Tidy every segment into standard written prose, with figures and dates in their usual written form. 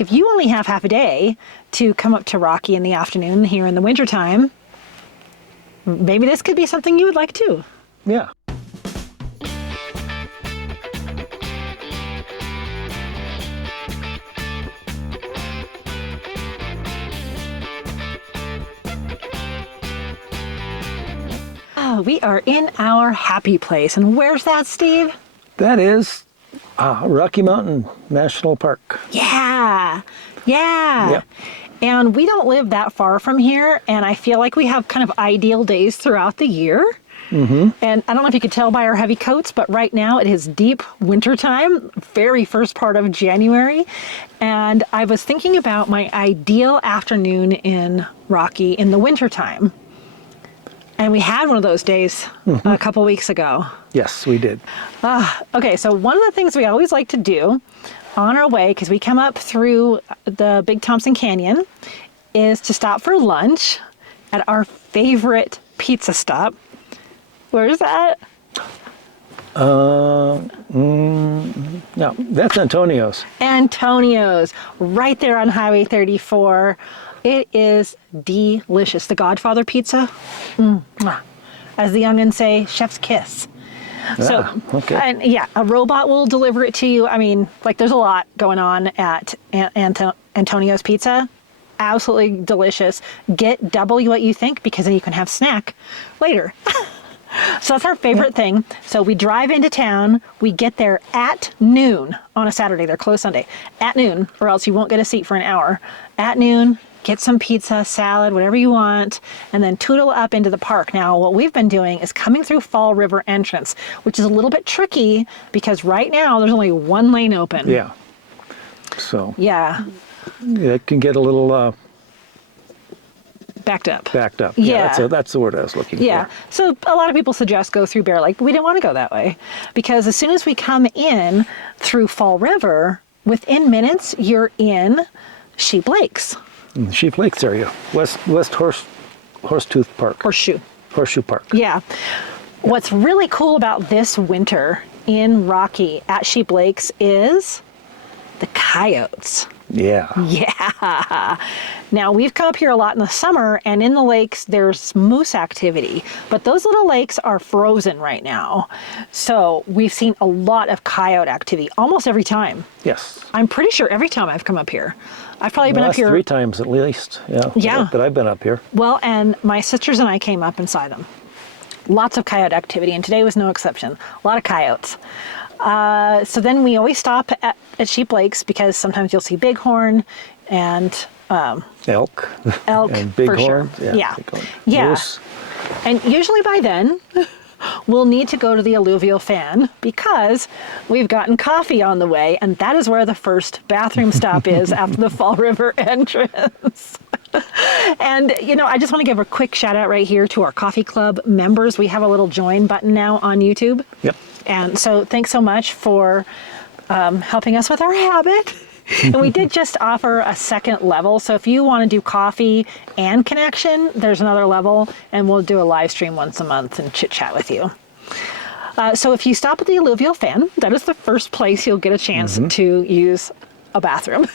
If you only have half a day to come up to Rocky in the afternoon here in the wintertime, maybe this could be something you would like too. Yeah. Oh, we are in our happy place. And where's that, Steve? That is Rocky Mountain National Park. Yeah. Yeah. Yep. And we don't live that far from here, and I feel like we have kind of ideal days throughout the year. Mm-hmm. And I don't know if you could tell by our heavy coats, but right now it is deep winter time, very first part of January. And I was thinking about my ideal afternoon in Rocky in the wintertime. And we had one of those days a couple weeks ago. Yes, we did. Okay, so one of the things we always like to do on our way, because we come up through the Big Thompson Canyon, is to stop for lunch at our favorite pizza stop. Where's that? No, that's Antonio's. Antonio's, right there on Highway 34. It is delicious. The Godfather pizza, as the youngins say, chef's kiss. So, okay. And yeah, a robot will deliver it to you. I mean, like there's a lot going on at Antonio's Pizza. Absolutely delicious. Get double what you think, because then you can have snack later. So that's our favorite thing. So we drive into town, we get there at noon on a Saturday. They're closed Sunday. At noon, or else you won't get a seat for an hour. At noon, get some pizza, salad, whatever you want, and then tootle up into the park. Now, what we've been doing is coming through Fall River entrance, which is a little bit tricky because right now there's only one lane open. Yeah. So. Yeah. It can get a little Backed up. backed up. Yeah. That's the word I was looking Yeah. for. So a lot of people suggest go through Bear Lake, but we didn't want to go that way because as soon as we come in through Fall River, within minutes, you're in Sheep Lakes. Sheep Lakes area. West Horsetooth Park. Horseshoe Park. Yeah. What's really cool about this winter in Rocky at Sheep Lakes is the coyotes. Yeah. Yeah. Now, we've come up here a lot in the summer, and in the lakes, there's moose activity. But those little lakes are frozen right now. So we've seen a lot of coyote activity almost every time. Yes. I'm pretty sure every time I've come up here. I've probably been up here 3 times at least. Yeah. Yeah. That I've been up here. Well, and my sisters and I came up inside them. Lots of coyote activity, and today was no exception. A lot of coyotes. So then we always stop at Sheep Lakes because sometimes you'll see bighorn and Elk. And for sure. bighorn. Yeah. Bighorn. Yeah. Moose. And usually by then, we'll need to go to the alluvial fan because we've gotten coffee on the way, and that is where the first bathroom stop is after the Fall River entrance. And, you know, I just want to give a quick shout out right here to our coffee club members. We have a little join button now on YouTube. Yep. And so thanks so much for helping us with our habit. And we did just offer a second level. So if you want to do coffee and connection, there's another level, and we'll do a live stream once a month and chit chat with you. So if you stop at the alluvial fan, that is the first place you'll get a chance to use a bathroom.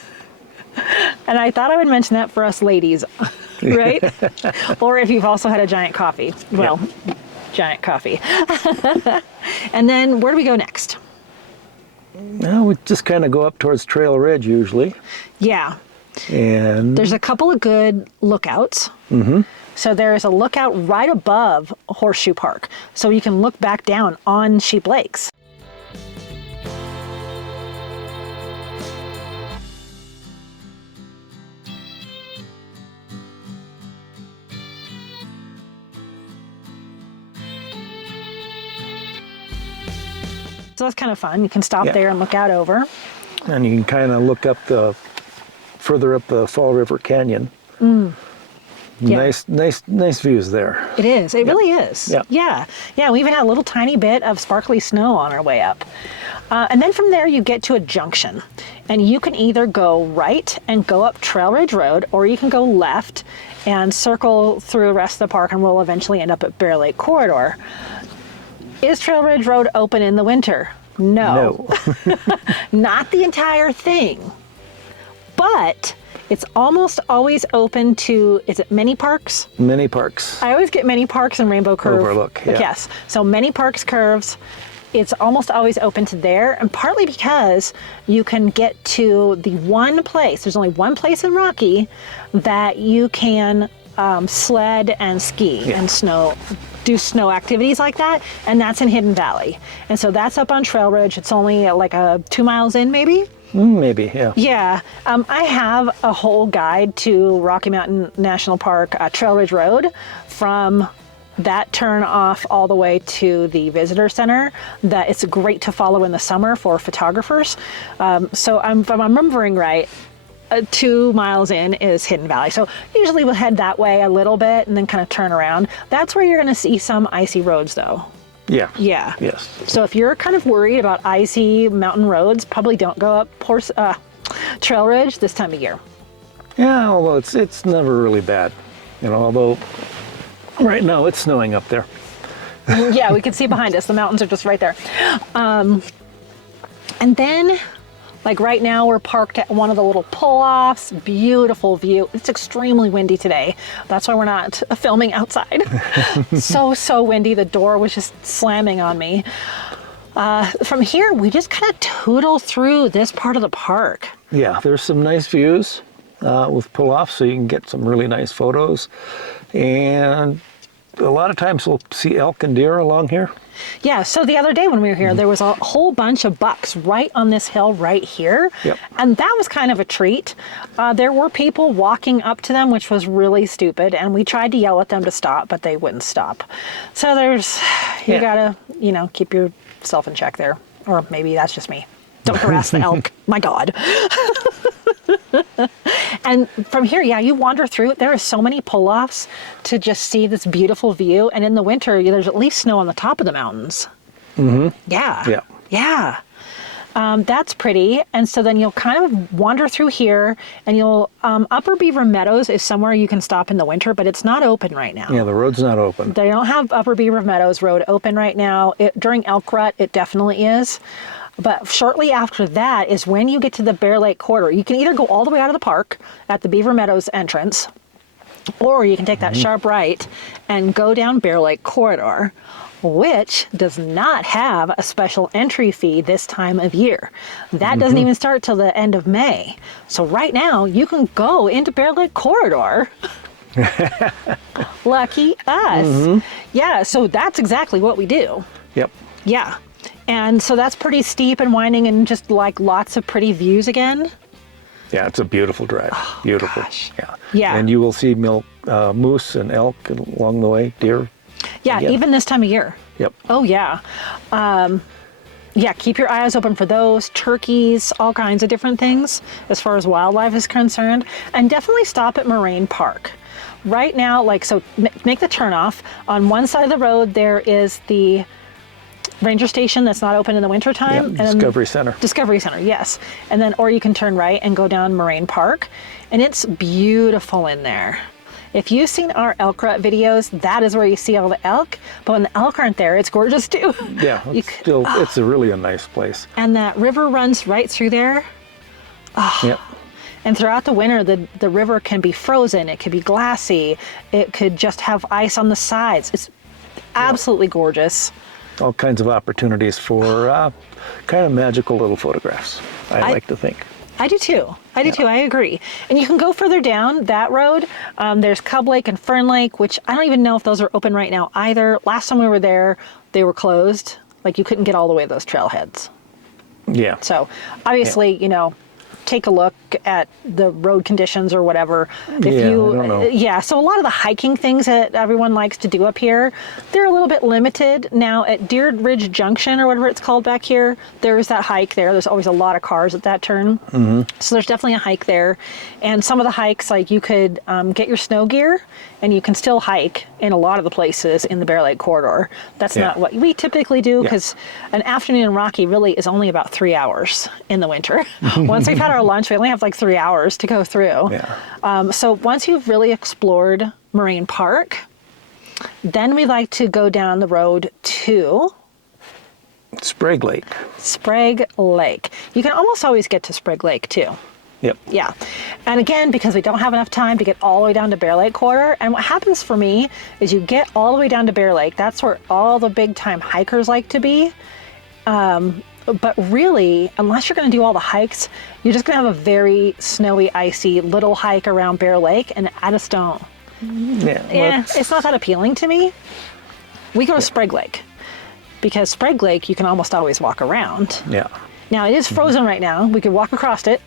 And I thought I would mention that for us ladies, right? Or if you've also had a giant coffee. Well, giant coffee. And then where do we go next? Well, we just kind of go up towards Trail Ridge usually. Yeah. And There's a couple of good lookouts. So there's a lookout right above Horseshoe Park. So you can look back down on Sheep Lakes. So that's kind of fun. You can stop there and look out over. And you can kind of look up further up the Fall River Canyon. Yeah. Nice views there. It is. It really is. Yeah. Yeah. Yeah. We even had a little tiny bit of sparkly snow on our way up. And then from there, you get to a junction. And you can either go right and go up Trail Ridge Road, or you can go left and circle through the rest of the park, and we'll eventually end up at Bear Lake Corridor. Is Trail Ridge Road open in the winter? No. Not the entire thing. but it's almost always open to, is it Many Parks? Many Parks. I always get Many Parks and Rainbow Curve. Overlook, yeah. Yes. So Many Parks curves, it's almost always open to there, and partly because you can get to the one place, there's only one place in Rocky that you can sled and ski and do snow activities like that, and that's in Hidden Valley. And so that's up on Trail Ridge. It's only like 2 miles in, maybe? Maybe, yeah. Yeah, I have a whole guide to Rocky Mountain National Park, Trail Ridge Road, from that turn off all the way to the visitor center. That it's great to follow in the summer for photographers. So if I'm remembering right, 2 miles in is Hidden Valley. So usually we'll head that way a little bit and then kind of turn around. That's where you're going to see some icy roads though. Yeah. Yeah. Yes. So if you're kind of worried about icy mountain roads, probably don't go up Trail Ridge this time of year. Yeah, although it's never really bad. Although right now it's snowing up there. Yeah, we can see behind us. The mountains are just right there. And then, like right now, we're parked at one of the little pull-offs. Beautiful view. It's extremely windy today. That's why we're not filming outside. So windy. The door was just slamming on me. From here, we just kind of tootle through this part of the park. Yeah, there's some nice views with pull-offs, so you can get some really nice photos. And a lot of times we'll see elk and deer along here. Yeah, so the other day when we were here, there was a whole bunch of bucks right on this hill right here. Yep. And that was kind of a treat. There were people walking up to them, which was really stupid. And we tried to yell at them to stop, but they wouldn't stop. So you gotta, keep yourself in check there. Or maybe that's just me. Don't harass the elk. My God. And from here, yeah, you wander through. There are so many pull-offs to just see this beautiful view. And in the winter, there's at least snow on the top of the mountains. Mm-hmm. Yeah. Yeah. Yeah. That's pretty. And so then you'll kind of wander through here, and you'll Upper Beaver Meadows is somewhere you can stop in the winter, but it's not open right now. Yeah, the road's not open. They don't have Upper Beaver Meadows Road open right now. During elk rut, it definitely is. But shortly after that is when you get to the Bear Lake Corridor. You can either go all the way out of the park at the Beaver Meadows entrance, or you can take that sharp right and go down Bear Lake Corridor, which does not have a special entry fee this time of year. That doesn't even start till the end of May. So right now you can go into Bear Lake Corridor. Lucky us. Yeah, so that's exactly what we do. Yep. Yeah. And so that's pretty steep and winding and just like lots of pretty views again. Yeah, it's a beautiful drive. Oh, beautiful. Gosh. Yeah. Yeah. And you will see moose and elk along the way, deer. Yeah, again. even this time of year. Yep. Oh, yeah. Yeah, keep your eyes open for those, turkeys, all kinds of different things as far as wildlife is concerned. And definitely stop at Moraine Park. Right now, make the turnoff. On one side of the road, there is the ranger station that's not open in the wintertime. Yeah, Discovery Center. Discovery Center, yes. And then, or you can turn right and go down Moraine Park. And it's beautiful in there. If you've seen our elk rut videos, that is where you see all the elk. But when the elk aren't there, it's gorgeous too. Yeah, it's really a nice place. And that river runs right through there. Oh. Yep. And throughout the winter, the river can be frozen. It could be glassy. It could just have ice on the sides. It's absolutely gorgeous. All kinds of opportunities for kind of magical little photographs, I like to think. I do too. I agree. And you can go further down that road. There's Cub Lake and Fern Lake, which I don't even know if those are open right now either. Last time we were there, they were closed. Like you couldn't get all the way to those trailheads. Yeah. So obviously, take a look at the road conditions or whatever. I don't know. Yeah, so a lot of the hiking things that everyone likes to do up here, they're a little bit limited. Now at Deer Ridge Junction or whatever it's called back here, there's that hike there. There's always a lot of cars at that turn. Mm-hmm. So there's definitely a hike there. And some of the hikes, like you could get your snow gear and you can still hike in a lot of the places in the Bear Lake Corridor. That's not what we typically do because an afternoon in Rocky really is only about 3 hours in the winter. Once we've had our lunch, we only have like 3 hours to go through. Yeah. So once you've really explored Moraine Park, then we like to go down the road to Sprague Lake. Sprague Lake. You can almost always get to Sprague Lake too. Yep. Yeah. And again, because we don't have enough time to get all the way down to Bear Lake Quarter. And what happens for me is you get all the way down to Bear Lake. That's where all the big time hikers like to be. But really, unless you're going to do all the hikes, you're just going to have a very snowy, icy little hike around Bear Lake. And I just don't. Yeah. It's not that appealing to me. We go to Sprague Lake because Sprague Lake, you can almost always walk around. Yeah. Now it is frozen right now. We could walk across it,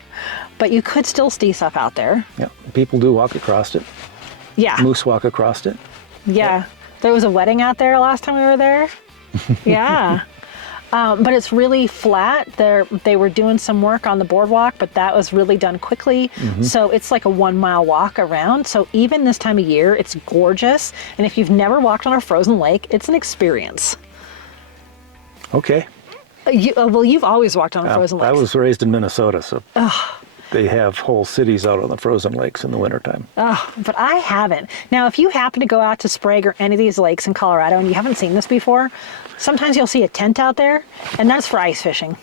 but you could still see stuff out there. Yeah. People do walk across it. Yeah. Moose walk across it. Yeah. There was a wedding out there last time we were there. Yeah. But it's really flat. They were doing some work on the boardwalk, but that was really done quickly. So it's like a 1 mile walk around. So even this time of year, it's gorgeous. And if you've never walked on a frozen lake, it's an experience. Okay. Well, you've always walked on a frozen lake. I was raised in Minnesota, so they have whole cities out on the frozen lakes in the wintertime. Oh, but I haven't. Now, if you happen to go out to Sprague or any of these lakes in Colorado and you haven't seen this before, sometimes you'll see a tent out there, and that's for ice fishing.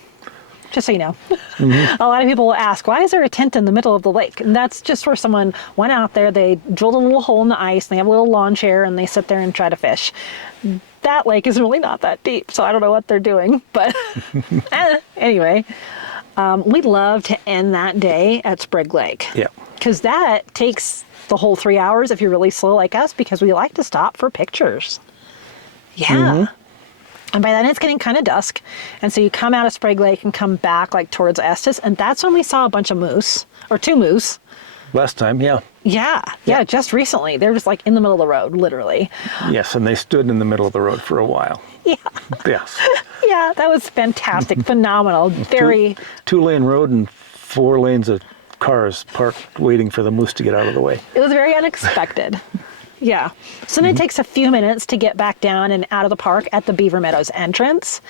Just so you know. A lot of people will ask, why is there a tent in the middle of the lake? And that's just where someone went out there, they drilled a little hole in the ice, and they have a little lawn chair, and they sit there and try to fish. That lake is really not that deep, so I don't know what they're doing. But anyway, we'd love to end that day at Sprague Lake. Yeah. Because that takes the whole 3 hours if you're really slow like us, because we like to stop for pictures. Yeah. And by then it's getting kind of dusk. And so you come out of Sprague Lake and come back like towards Estes. And that's when we saw a bunch of moose, or 2 moose. Last time, yeah. Yeah, just recently. They're just like in the middle of the road, literally. Yes, and they stood in the middle of the road for a while. Yeah. Yes. Yeah, that was fantastic, phenomenal, very... 2-lane road and 4 lanes of cars parked waiting for the moose to get out of the way. It was very unexpected. Yeah. So then it takes a few minutes to get back down and out of the park at the Beaver Meadows entrance.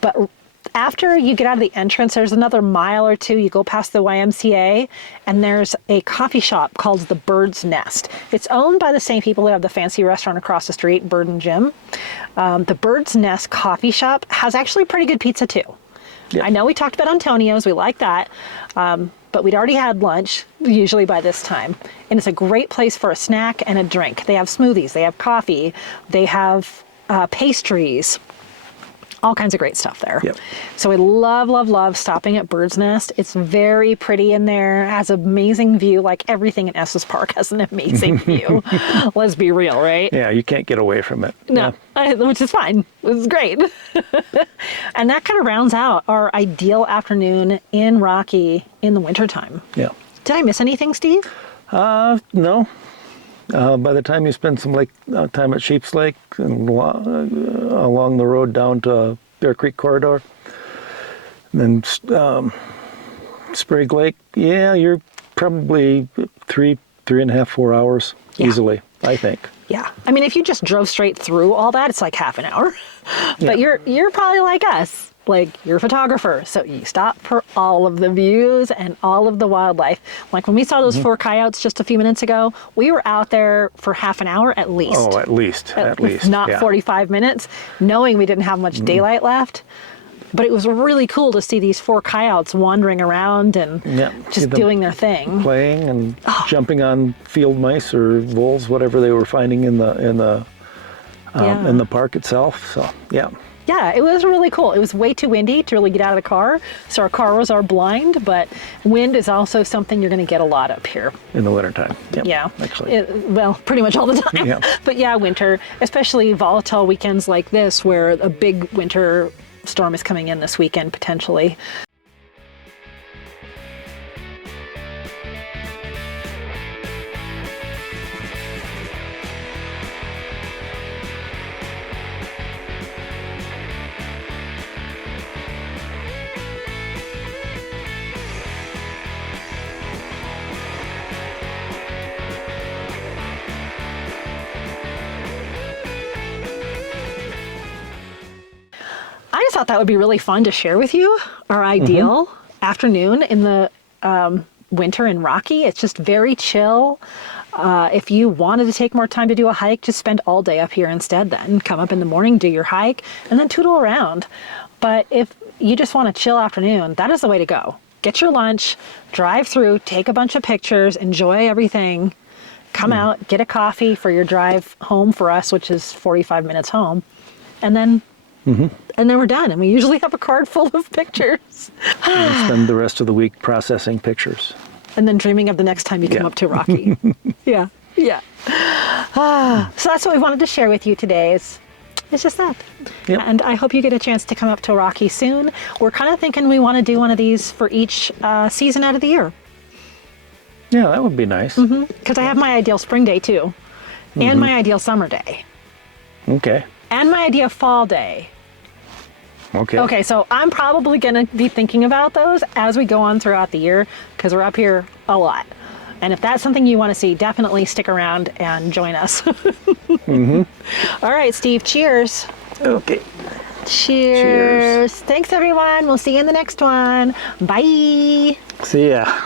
But after you get out of the entrance, there's another mile or 2. You go past the YMCA, and there's a coffee shop called the Bird's Nest. It's owned by the same people that have the fancy restaurant across the street, Bird and Jim. The Bird's Nest coffee shop has actually pretty good pizza too. Yep. I know we talked about Antonio's, we like that, but we'd already had lunch, usually by this time. And it's a great place for a snack and a drink. They have smoothies, they have coffee, they have pastries, all kinds of great stuff there. Yep. So we love, love, love stopping at Bird's Nest. It's very pretty in there, has an amazing view, like everything in Estes Park has an amazing view. Let's be real, right? Yeah, you can't get away from it. No, which is fine. It's great. And that kind of rounds out our ideal afternoon in Rocky in the wintertime. Yeah. Did I miss anything, Steve? No. By the time you spend some time at Sheep's Lake and along the road down to Bear Creek Corridor, and then Sprague Lake, yeah, you're probably 3.5, 4 hours easily, I think. Yeah. I mean, if you just drove straight through all that, it's like half an hour. But you're probably like us. Like, you're a photographer, so you stop for all of the views and all of the wildlife. Like when we saw those 4 coyotes just a few minutes ago, we were out there for half an hour at least. Oh, at least. If not 45 minutes, knowing we didn't have much daylight left. But it was really cool to see these 4 coyotes wandering around and just doing their thing. Playing and jumping on field mice or voles, whatever they were finding in the park itself. So, yeah. Yeah, it was really cool. It was way too windy to really get out of the car, so our car was our blind, but wind is also something you're going to get a lot up here. In the wintertime. Yep, yeah. Actually. Well, pretty much all the time. Yeah. But yeah, winter, especially volatile weekends like this where a big winter storm is coming in this weekend potentially. I just thought that would be really fun to share with you, our ideal afternoon in the winter in Rocky. It's just very chill. If you wanted to take more time to do a hike, just spend all day up here instead then. Come up in the morning, do your hike, and then tootle around. But if you just want a chill afternoon, that is the way to go. get your lunch, drive through, take a bunch of pictures, enjoy everything, come out, get a coffee for your drive home for us, which is 45 minutes home, and then we're done. And we usually have a card full of pictures. And spend the rest of the week processing pictures. And then dreaming of the next time you come up to Rocky. Yeah. So that's what we wanted to share with you today is just that. Yep. And I hope you get a chance to come up to Rocky soon. We're kind of thinking we want to do one of these for each season out of the year. Yeah, that would be nice. Because I have my ideal spring day too. And my ideal summer day. Okay. And my ideal fall day. Okay, so I'm probably going to be thinking about those as we go on throughout the year because we're up here a lot. And if that's something you want to see, definitely stick around and join us. All right, Steve, cheers. Okay. Cheers. Thanks, everyone. We'll see you in the next one. Bye. See ya.